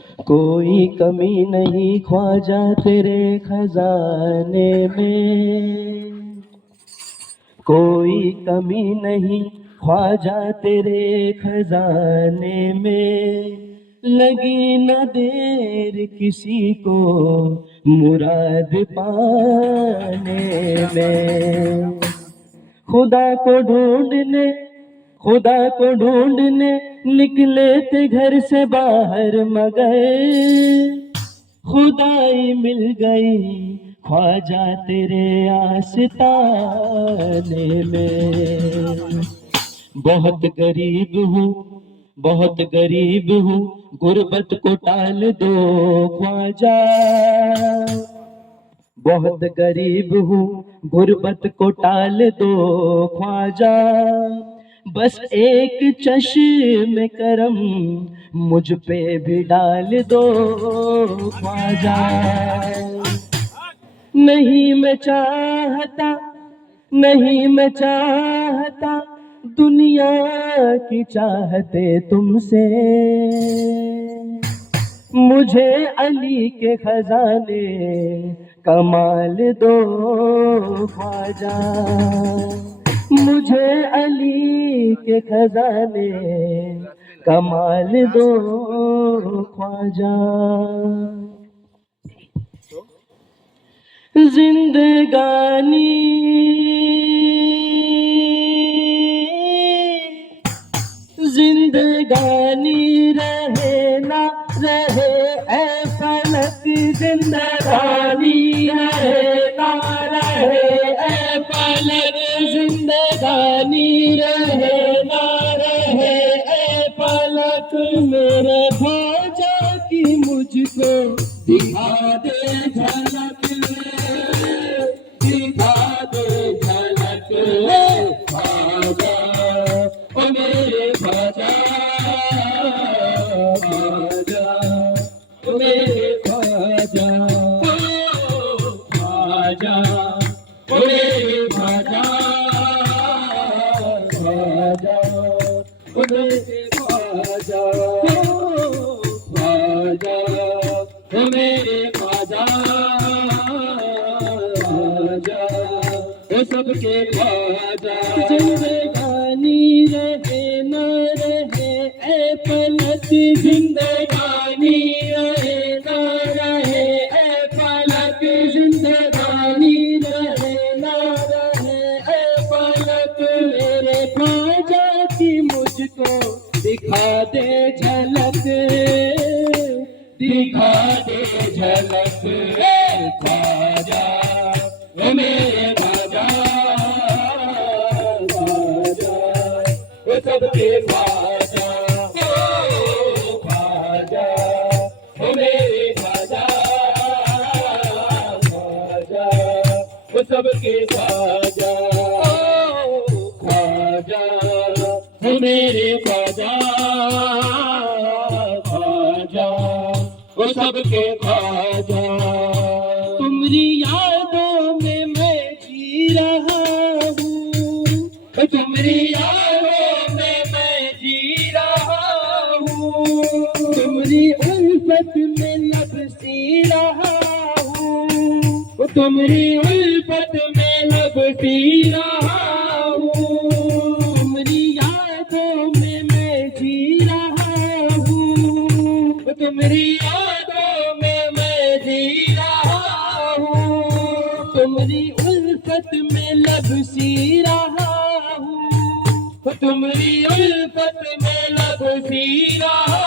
कोई कमी नहीं ख्वाजा तेरे खजाने में, कोई कमी नहीं ख्वाजा तेरे खजाने में, लगी न देर किसी को मुराद पाने में। खुदा को ढूंढने, खुदा को ढूंढने निकले थे घर से बाहर, मगर खुदाई मिल गई ख्वाजा तेरे आस्ताने में। बहुत गरीब हूँ, बहुत गरीब हूँ, गुर्बत को टाल दो ख्वाजा। बहुत गरीब हूँ, गुर्बत को टाल दो ख्वाजा। बस एक चश्म करम मुझ पे भी डाल दो ख्वाजा। नहीं मैं चाहता, नहीं मैं चाहता दुनिया की चाहते तुमसे, मुझे अली के खजाने कमाल दो ख्वाजा। मुझे अली के खजाने कमाल दो ख्वाजा। जिंदगानी जिंदगानी रहे ना रहे ऐ फलक, जिंदगानी रहे ना रहे ऐ फलक, जिंदगानी रहे ना रहे ऐ फलक। मेरे ख्वाजा की मुझको दिखा दे झलक, दिखा दे झलक ख्वाजा, ओ मेरे ख्वाजा, ख्वाजा, ओ मेरे ख्वाजा, ख्वाजा, ओ मेरे ख्वाजा, ख्वाजा, ओ मेरे ख्वाजा, ख्वाजा, ओ मेरे ख्वाजा, ख्वाजा, ओ सबके ख्वाजा। जिंदगानी रहे न रहे ऐ फलक, जिंदगानी रहे न रहे ऐ फलक, जिंदगानी रहे न रहे ऐ फलक। मेरे ख्वाजा की मुझको दिखा दे झलक, दिखा दे झलक ख्वाजा, ओ मेरे ख्वाजा, ख्वाजा, ओ सबके ख्वाजा, ओ ख्वाजा, ओ मेरे ख्वाजा, ख्वाजा, ओ सबके ख्वाजा, ओ ख्वाजा, ओ मेरे ख्वाजा, ख्वाजा, ओ सबके ख्वाजा। तुम्हारी यादों में मैं जी रहा हूँ, तुम्हारी यादों में मैं जी रहा हूँ, तुम्हारी उल्फत में लब सी रहा हूँ, तुम्हारी उल्फत में लब सी रहा हूँ, तुम्हारी यादों में मैं जी रहा हूँ, तुम्हारी यादों में मैं जी रहा हूँ, तुम्हारी उल्फत में लब सी रहा हूँ, तुम्हारी उल्फत में लब सी रहा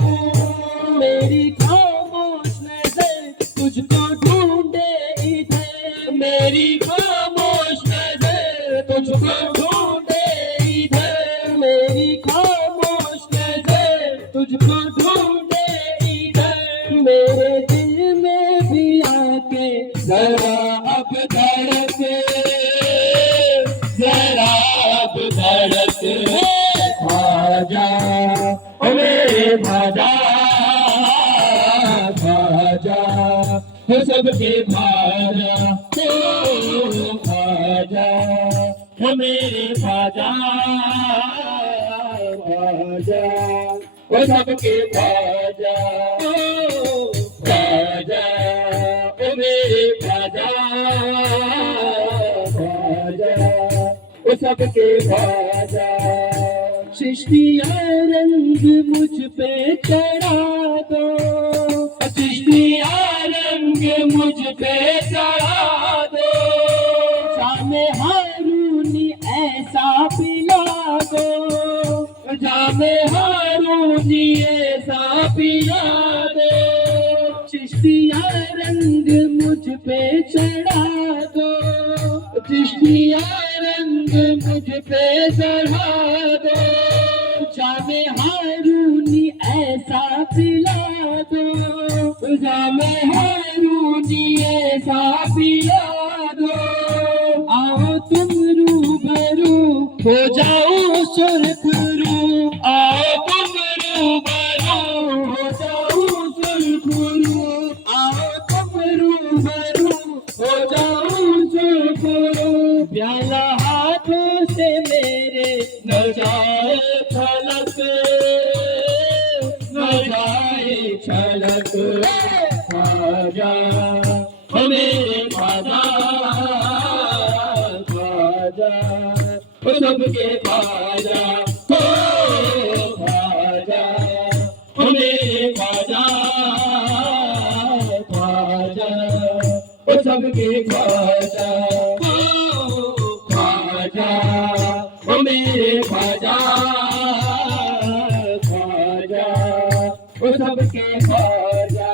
हूँ। मेरी खामोश नजर तुझको ढूंढे इधर, मेरी खामोश नजर तुझको ढूंढे इधर, मेरी खामोश नजर तुझको ढूंढे इधर। मेरे दिल में भी आके जरा अब धड़क, जरा अब धड़क ख्वाजा, ओ मेरे ख्वाजा, ख्वाजा, ओ सबके ख्वाजा, ओ ख्वाजा, ओ मेरे ख्वाजा, ख्वाजा, वो सबके ख्वाजा, ख्वाजा ओ मेरे ख्वाजा, ख्वाजा वो सबके ख्वाजा। चिश्तिया रंग मुझ पे चढ़ा दो, चिश्तिया रंग मुझ पे चढ़ा दो, जामे हारूनी ऐसा पिला दो, जामे हारूनी ऐसा पिला दो। चिश्तिया रंग मुझ पे चढ़ा दो, चिश्तिया रंग मुझ पे चढ़ा दो, जामे हारूनी ऐसा पिला दो, जामे हारूनी ऐसा पिला दो। आओ तुम रूबरू हो जाओ सुरखरू, आओ तुम रूबरू हो जाओ सुरखरू, आओ तुम रूबरू हो जाओ सुरखरू। प्याला हाथों से मेरे न जाए छलक, न जाए छलक। ख्वाजा ओ मेरे ख्वाजा, ख्वाजा ओ सबके ख्वाजा, ओ ख्वाजा ओ मेरे ख्वाजा, ख्वाजा ओ सबके ख्वाजा, ख्वाजा ओ मेरे ख्वाजा, ख्वाजा ओ सबके ख्वाजा।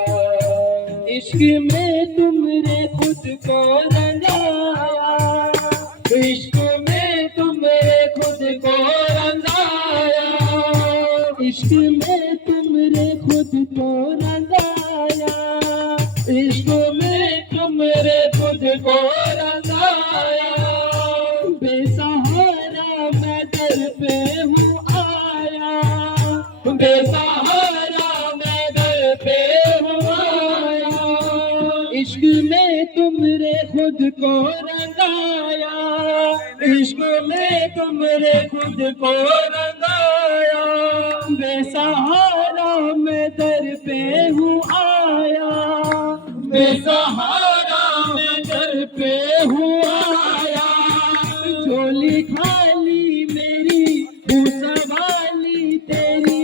इश्क में तुमने खुद को रंगाया, इश्क में तुमने खुद को रंगाया, इश्क में तुमने खुद को रंगाया, इश्क में तुमने खुद को रंगाया। बेसहारा मैं दर पे हूँ आया, बेसहारा मैं दर पे हूँ आया। इश्क में तुमने खुद को रंगाया, इश्क में तुमने खुद को रंगाया। बेसहारा मैं दर पे हूँ आया, बेसहारा मैं दर पे हूँ आया। झोली खाली मेरी भूसवाली तेरी,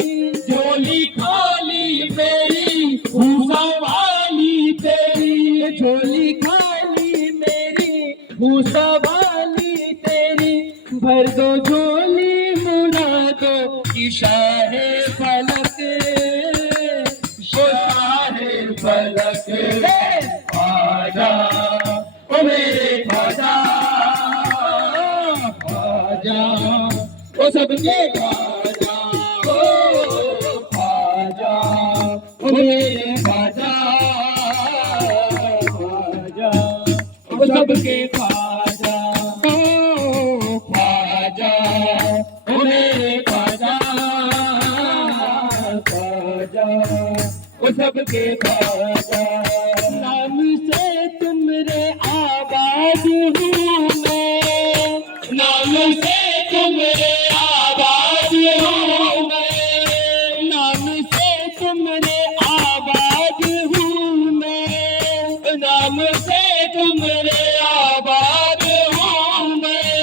झोली खाली मेरी भूसवाली तेरी, झोली खाली मेरी भूसवाली तेरी। भर दो झोली मुरादों की शाहे फलक, शाहे फलक। ख्वाजा ओ मेरे ख्वाजा, ख्वाजा ओ सबके ख्वाजा, ओ ख्वाजा ओ मेरे ख्वाजा, ख्वाजा ओ सबके ख्वाजा, ओ ख्वाजा ओ मेरे ख्वाजा, ख्वाजा ओ सबके ख्वाजा। नाम से तुमरे आबाद हूँ मैं, नाम से तुमरे आबाद हूँ मैं, नाम से तुमरे आबाद हूँ मैं, नाम से तुमरे आबाद हूँ मैं।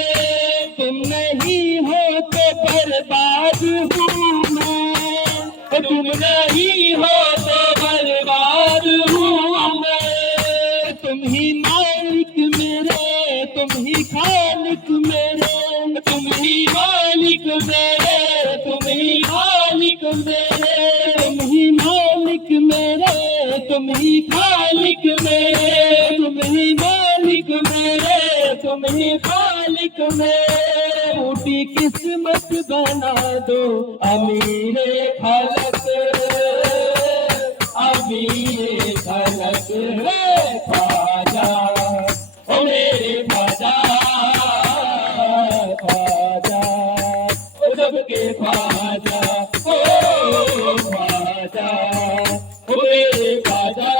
तुम नहीं हो तो बर्बाद हूँ मैं, तुम नहीं हो तो बर्बाद हूँ मैं। तुम ही मालिक मेरे, तुम ही खालिक मेरे, तुम ही मालिक मेरे, तुम ही मालिक मेरे, तुम ही मालिक मेरे, तुम ही खालिक मेरे, तुम ही मालिक मेरे, तुम ही खालिक मेरे। टूटी किस्मत बना दो अमीरे खलक, अमीरे खलक। ख्वाजा ओ मेरे ख्वाजा, ख्वाजा ओ सबके ख्वाजा, ओ ख्वाजा ओ मेरे ख्वाजा,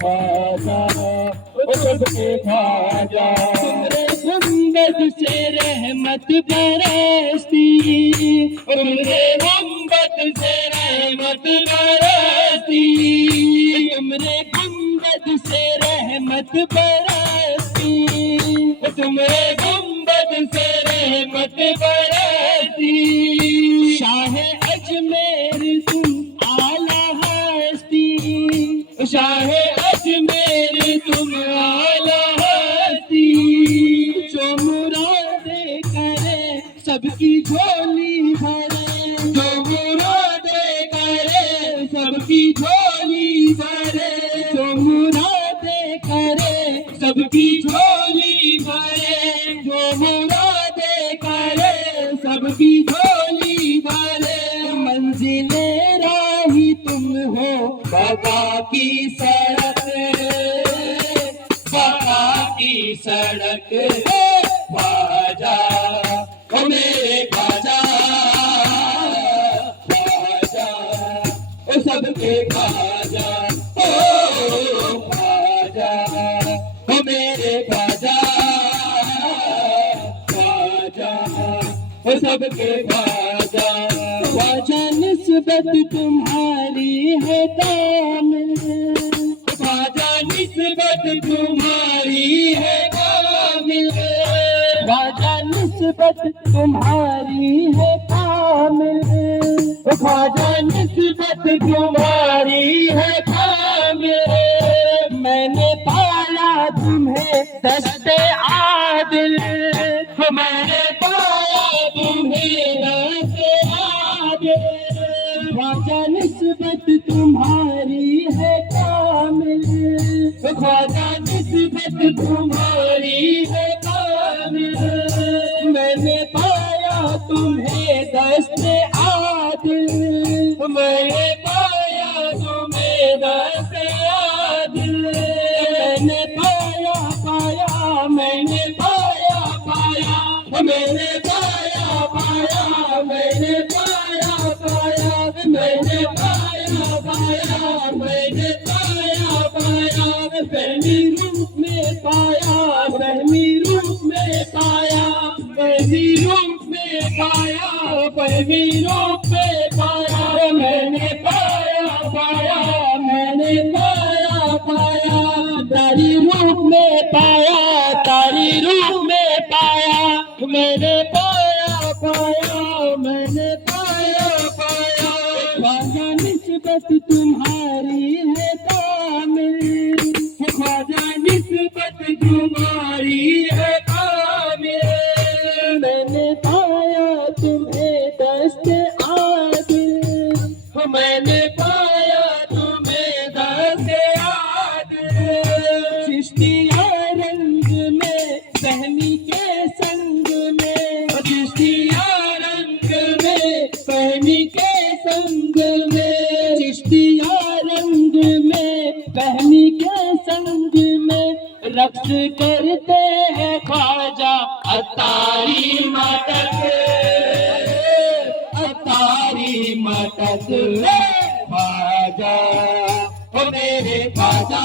ख्वाजा ओ सबके ख्वाजा। तुमरे गुंबद से रहमत रहमत बरसती, उम्रे गुंबद से रहमत बरसती, उम्रे गुंबद से रहमत बरसती, तुमरे गुंबद से रहमत बरसती। शाह अजमेर तुम आला हस्ती, शाह अजमेर तुम आला हस्ती, जो मुरादे करे सबकी झोली भरे, जो मुरादे करे सबकी झोली भरे, जो मुरादे करे सबकी झोली भरे, जो मुरादे करे सबकी झोली भरे। मंजिले राही तुम हो बाबा की सड़क, बाबा की सड़क ख्वाजा ओ मेरे ख्वाजा, ख्वाजा ओ सबके ख्वाजा, ओ ख्वाजा ओ मेरे ख्वाजा, ख्वाजा ओ सबके ख्वाजा। ख्वाजा निस्बत तुम्हारी है कामिल, ख्वाजा निस्बत तुम्हारी है कामिल, ख्वाजा निस्बत तुम्हारी है कामिल, ख्वाजा निस्बत तुम्हारी है कामिल। मैंने पाया तुम्हें दस्ते आदिल, मैंने पाया तुम्हें दस्ते आदिल, ख्वाजा निस्बत तुम्हारी है कामिल, ख्वाजा निस्बत तुम्हारी है कामिल। मैंने पाया तुम्हें दस्ते आदिल, मैंने पाया तुम्हें दस्ते आदिल, मैंने पाया पाया, मैंने पाया पाया, मैंने पाया पाया, मैंने पाया पाया, मैंने पाया पाया, मैंने पाया पाया, पहली रूप में पाया, पहली रूप में पाया, पहली रूप में पाया, पहली रूप में पाया, मैंने पाया पाया, मैंने पाया पाया, तारी रूप में पाया, तारी रूप में पाया, मैंने पाया पाया, मैंने पाया पाया। ख्वाजा निस्बत तुम्हारी है कामिल, ख्वाजा निस्बत तुम्हारी है कामिल। मैंने पाया तुम्हें दस्ते आदिल, मैंने पाया तुम्हें दस्ते आदिल। चिश्तिया रंग में सहमी के संग में, चिश्तिया रंग में सहमी के संग में, चिश्तिया रंग में बहनी के संग में रक्स करते हैं ख्वाजा अतारी मटक, अतारी मटक ख्वाजा ओ मेरे ख्वाजा,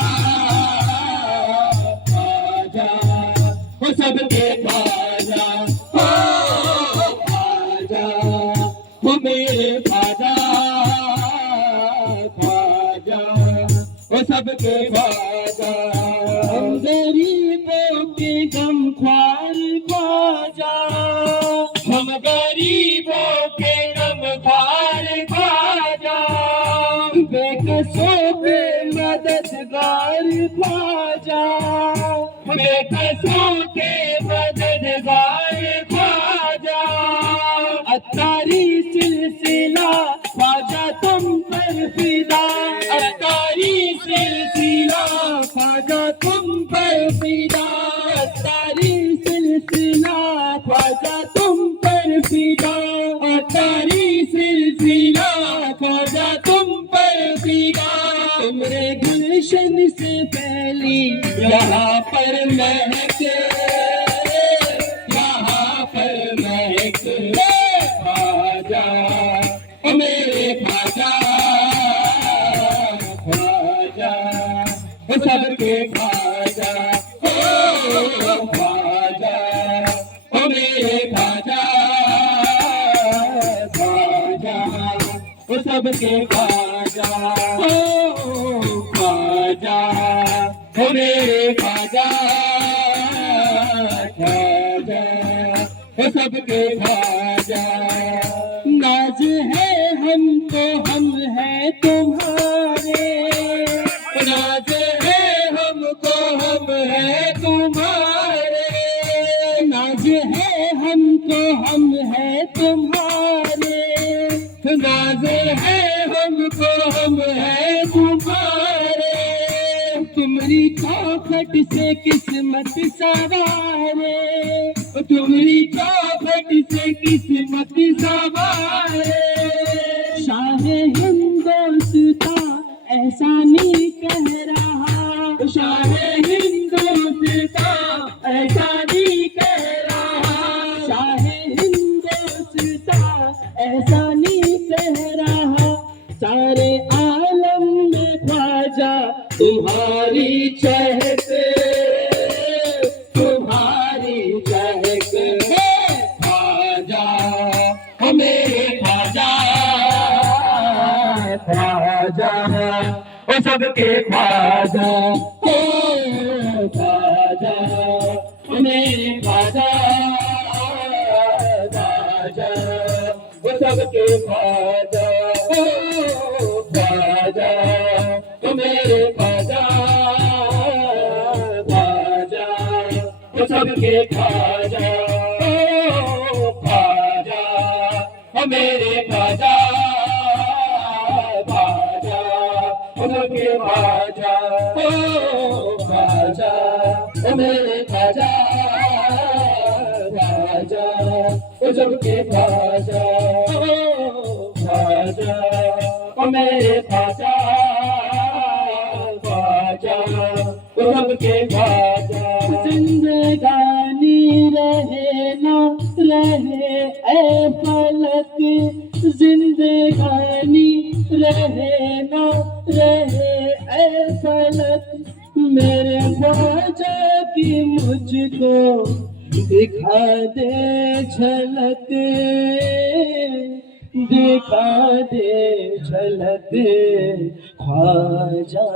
ख्वाजा ओ सबके ख्वाजा, ओ ख्वाजा ओ मेरे ख्वाजा, ख्वाजा ओ सबके ख्वाजा। हम गरीबों के गम ख्वार ख्वाजा, हम गरीबों के गम ख्वार ख्वाजा, बेकसों के मददगार ख्वाजा, बेकसों के मददगार ख्वाजा। अतारी सिलसिला ख्वाजा तुम पर फिदा, अतारी सिलसिला ख्वाजा तुम पर फिदा, अतारी सिलसिला ख्वाजा तुम पर फिदा, अतारी सिलसिला ख्वाजा तुम पर फिदा। तुमरे गुलशन से फैली यहाँ पर महक, यहाँ पर महक ख्वाजा ओ मेरे ख्वाजा, ख्वाजा ओ सबके ख्वाजा, ओ ख्वाजा ओ मेरे ख्वाजा। सबके ख्वाजा, ओ ख्वाजा, ओ मेरे ख्वाजा, ख्वाजा, ओ सबके ख्वाजा। नाज है हमको, हम है तुम्हारे, नाज है हमको, हम है तुम्हारे, नाज है हमको, हम है तुम्हारे, नाज है हमको, हम है तुम्हारे। तुम्हारी चौखट से किस्मत सवारे, तुम्हारी चौखट से किस्मत सवारे। शाहे हिंदुस्तां ऐसा नहीं कह रहा, शाहे हिंदुस्तां ऐसा नहीं कह रहा, शाहे हिंदुस्तां ऐसा नहीं कह रहा। सारे आलम में ख्वाजा तुम्हारी चहक, तुम्हारी चहक है ख्वाजा, ओ मेरे ख्वाजा, ख्वाजा, ओ सबके ख्वाजा, ओ ख्वाजा, ओ मेरे ख्वाजा, ख्वाजा, ओ सबके ख्वाजा, ओ ख्वाजा, ओ मेरे ख्वाजा, ख्वाजा, ओ सबके ख्वाजा, ओ ख्वाजा, ओ मेरे ख्वाजा, ख्वाजा, ओ सबके ख्वाजा, ओ ख्वाजा, ओ मेरे ख्वाजा, ख्वाजा, ओ सबके ख्वाजा, ओ ख्वाजा, ओ मेरे ख्वाजा, ख्वाजा, ओ सबके ख्वाजा। जिंदगानी रहे ना रहे ऐ फलक, जिंदगानी रहे ना रहे ऐ फलक, मेरे ख्वाजा की मुझको दिखा दे झलक, दिखा दे झलक ख्वाजा।